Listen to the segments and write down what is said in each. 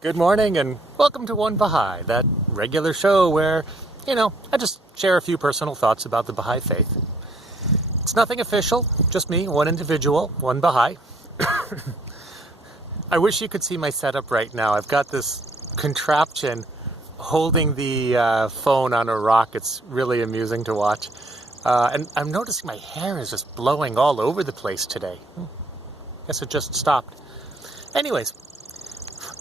Good morning and welcome to One Baha'i, that regular show where, I just share a few personal thoughts about the Baha'i faith. It's nothing official, just me, one individual, one Baha'i. I wish you could see my setup right now. I've got this contraption holding the phone on a rock. It's really amusing to watch. And I'm noticing my hair is just blowing all over the place today. Guess it just stopped. Anyways,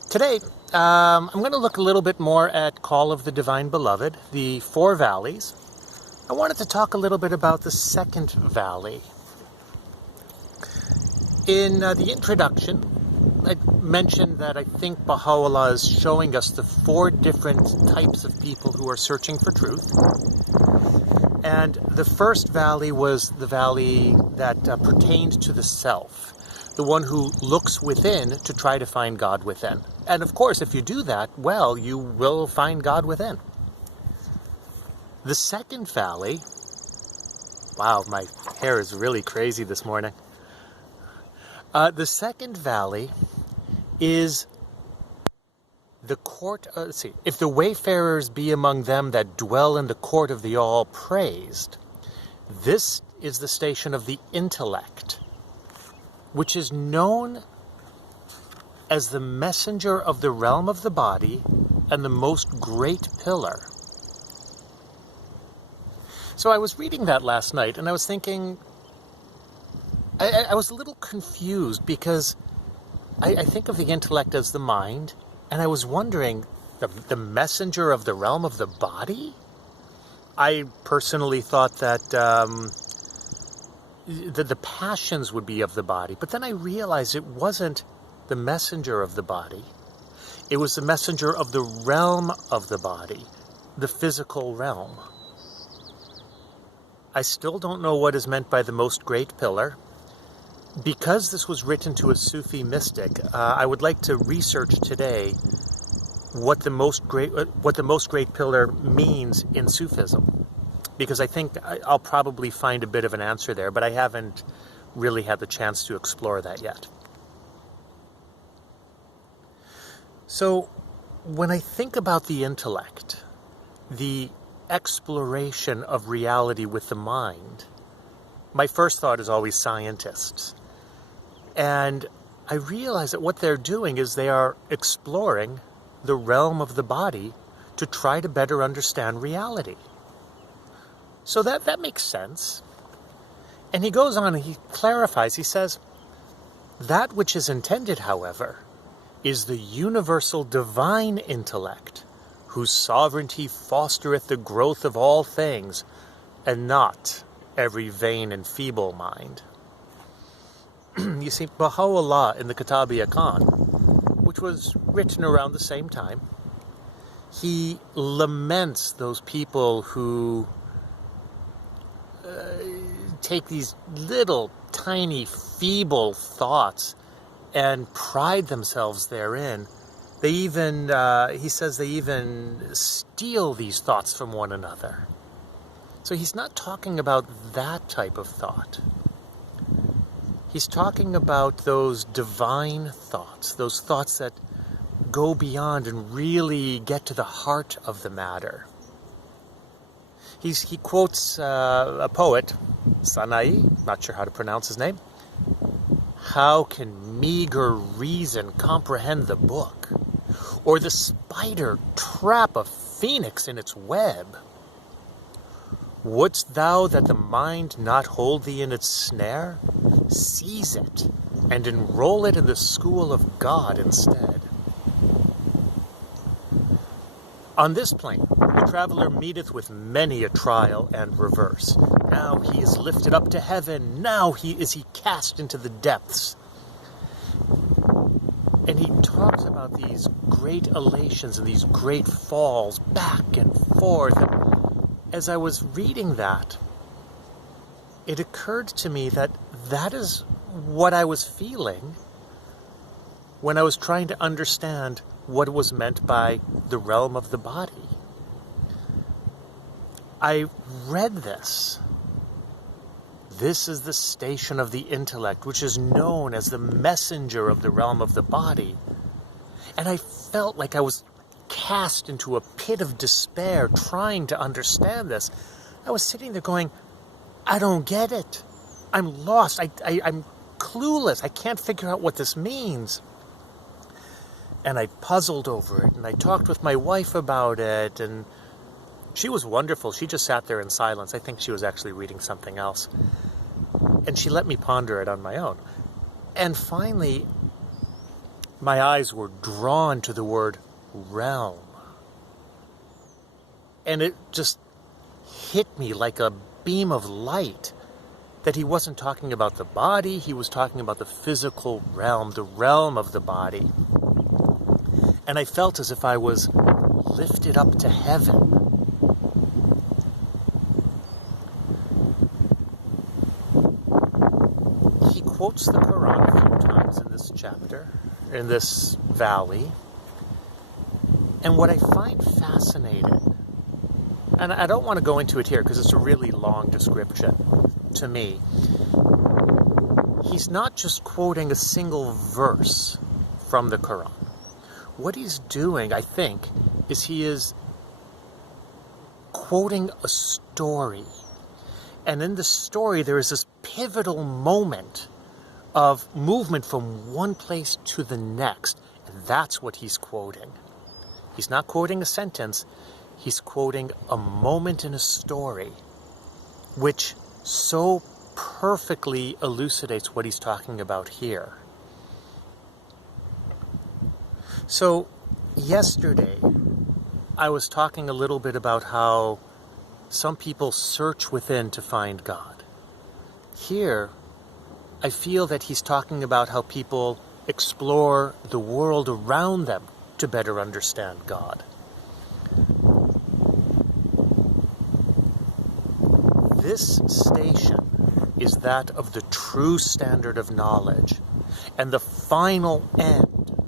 today, I'm going to look a little bit more at Call of the Divine Beloved, the Four Valleys. I wanted to talk a little bit about the second valley. In the introduction, I mentioned that I think Baha'u'llah is showing us the four different types of people who are searching for truth. And the first valley was the valley that pertained to the self. The one who looks within to try to find God within. And of course, if you do that, well, you will find God within. The second valley, wow, my hair is really crazy this morning. The second valley is the court, if the wayfarers be among them that dwell in the court of the all-praised, this is the station of the intellect, which is known as the messenger of the realm of the body and the most great pillar. So I was reading that last night and I was thinking, I was a little confused because I think of the intellect as the mind, and I was wondering, the messenger of the realm of the body? I personally thought that the passions would be of the body. But then I realized it wasn't the messenger of the body. It was the messenger of the realm of the body, the physical realm. I still don't know what is meant by the most great pillar. Because this was written to a Sufi mystic, I would like to research today what the most great pillar means in Sufism. Because I think I'll probably find a bit of an answer there, but I haven't really had the chance to explore that yet. So, when I think about the intellect, the exploration of reality with the mind, my first thought is always scientists. And I realize that what they're doing is they are exploring the realm of the body to try to better understand reality. So that makes sense. And he goes on and he clarifies, he says, that which is intended, however, is the universal divine intellect, whose sovereignty fostereth the growth of all things, and not every vain and feeble mind. You see, Baha'u'llah in the Kitab-i-Khan, which was written around the same time, he laments those people who take these little, tiny, feeble thoughts and pride themselves therein. They even, he says, they even steal these thoughts from one another. So he's not talking about that type of thought. He's talking about those divine thoughts, those thoughts that go beyond and really get to the heart of the matter. He quotes a poet, Sana'i, not sure how to pronounce his name. How can meager reason comprehend the book, or the spider trap a phoenix in its web? Wouldst thou that the mind not hold thee in its snare? Seize it, and enroll it in the school of God instead. On this plane, the traveler meeteth with many a trial and reverse. Now he is lifted up to heaven, now is he cast into the depths. And he talks about these great elations and these great falls back and forth. And as I was reading that, it occurred to me that that is what I was feeling when I was trying to understand what was meant by the realm of the body. I read this. This is the station of the intellect, which is known as the messenger of the realm of the body. And I felt like I was cast into a pit of despair trying to understand this. I was sitting there going, I don't get it. I'm lost. I'm clueless. I can't figure out what this means. And I puzzled over it, and I talked with my wife about it, and she was wonderful. She just sat there in silence. I think she was actually reading something else. And she let me ponder it on my own. And finally, my eyes were drawn to the word realm. And it just hit me like a beam of light that he wasn't talking about the body, he was talking about the physical realm, the realm of the body. And I felt as if I was lifted up to heaven. He quotes the Quran a few times in this chapter, in this valley. And what I find fascinating, and I don't want to go into it here because it's a really long description to me, he's not just quoting a single verse from the Quran. What he's doing, I think, is he is quoting a story. And in the story, there is this pivotal moment of movement from one place to the next. And that's what he's quoting. He's not quoting a sentence. He's quoting a moment in a story, which so perfectly elucidates what he's talking about here. So, yesterday, I was talking a little bit about how some people search within to find God. Here, I feel that he's talking about how people explore the world around them to better understand God. This station is that of the true standard of knowledge and the final end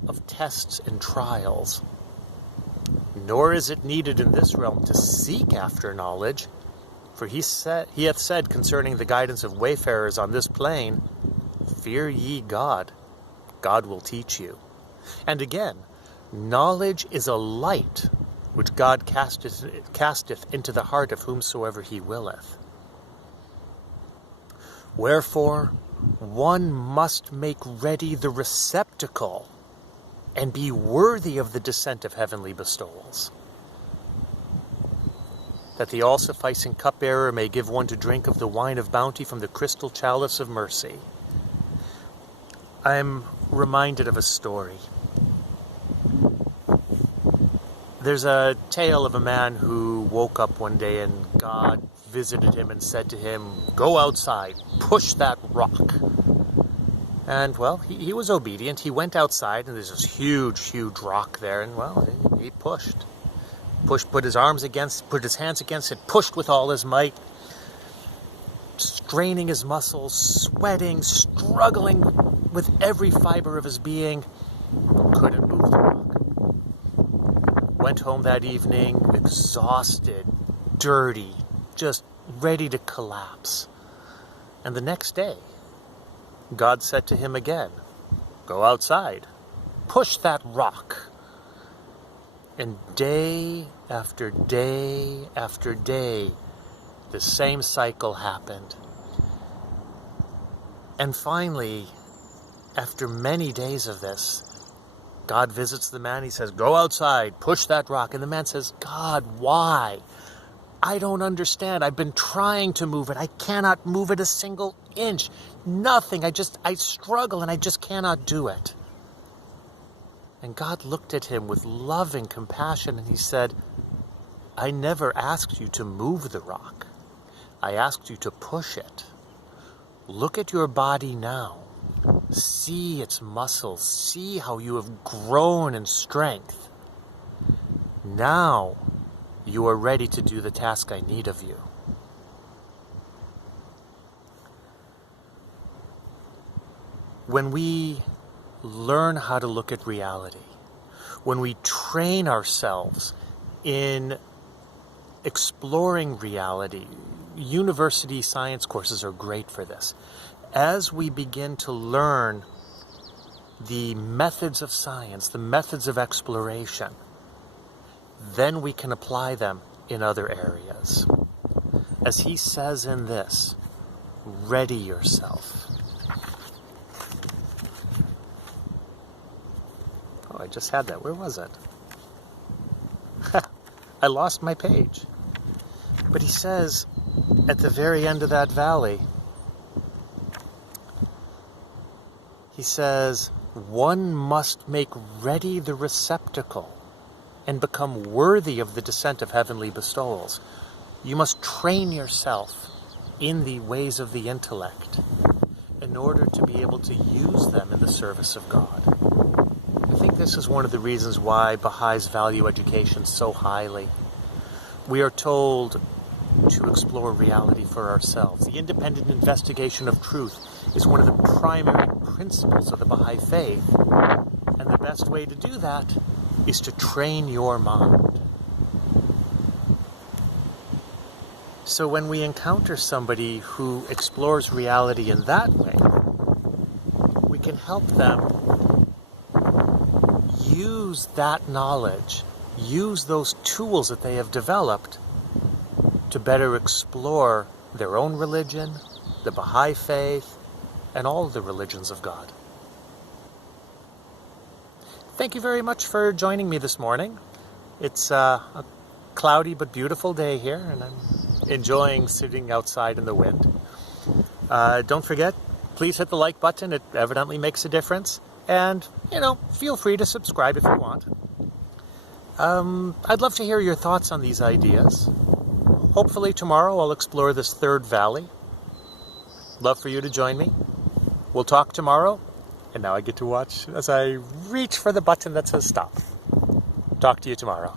of tests and trials. Nor is it needed in this realm to seek after knowledge, for he hath said concerning the guidance of wayfarers on this plane, fear ye God, God will teach you. And again, knowledge is a light which God casteth into the heart of whomsoever he willeth. Wherefore, one must make ready the receptacle and be worthy of the descent of heavenly bestowals, that the all-sufficing cupbearer may give one to drink of the wine of bounty from the crystal chalice of mercy. I'm reminded of a story. There's a tale of a man who woke up one day and God visited him and said to him, go outside, push that rock. And, well, he was obedient. He went outside, and there's this huge, huge rock there, and, well, he pushed. Put his hands against it, pushed with all his might, straining his muscles, sweating, struggling with every fiber of his being, couldn't move the rock. Went home that evening, exhausted, dirty, just ready to collapse. And the next day, God said to him again, go outside, push that rock. And day after day after day, the same cycle happened. And finally, after many days of this, God visits the man. He says, go outside, push that rock. And the man says, God, why? I don't understand. I've been trying to move it. I cannot move it a single inch. Nothing. I struggle and I just cannot do it. And God looked at him with loving compassion and he said, I never asked you to move the rock. I asked you to push it. Look at your body now. See its muscles. See how you have grown in strength. Now you are ready to do the task I need of you. When we learn how to look at reality, when we train ourselves in exploring reality, university science courses are great for this. As we begin to learn the methods of science, the methods of exploration, then we can apply them in other areas. As he says in this, ready yourself. Oh, I just had that. Where was it? I lost my page. But he says, at the very end of that valley, he says, one must make ready the receptacle and become worthy of the descent of heavenly bestowals. You must train yourself in the ways of the intellect in order to be able to use them in the service of God. I think this is one of the reasons why Baha'is value education so highly. We are told to explore reality for ourselves. The independent investigation of truth is one of the primary principles of the Baha'i faith, and the best way to do that is to train your mind. So when we encounter somebody who explores reality in that way, we can help them use that knowledge, use those tools that they have developed to better explore their own religion, the Baha'i faith, and all the religions of God. Thank you very much for joining me this morning. It's a cloudy but beautiful day here, and I'm enjoying sitting outside in the wind. Don't forget, please hit the like button. It evidently makes a difference. And, feel free to subscribe if you want. I'd love to hear your thoughts on these ideas. Hopefully tomorrow I'll explore this third valley. Love for you to join me. We'll talk tomorrow. And now I get to watch as I reach for the button that says stop. Talk to you tomorrow.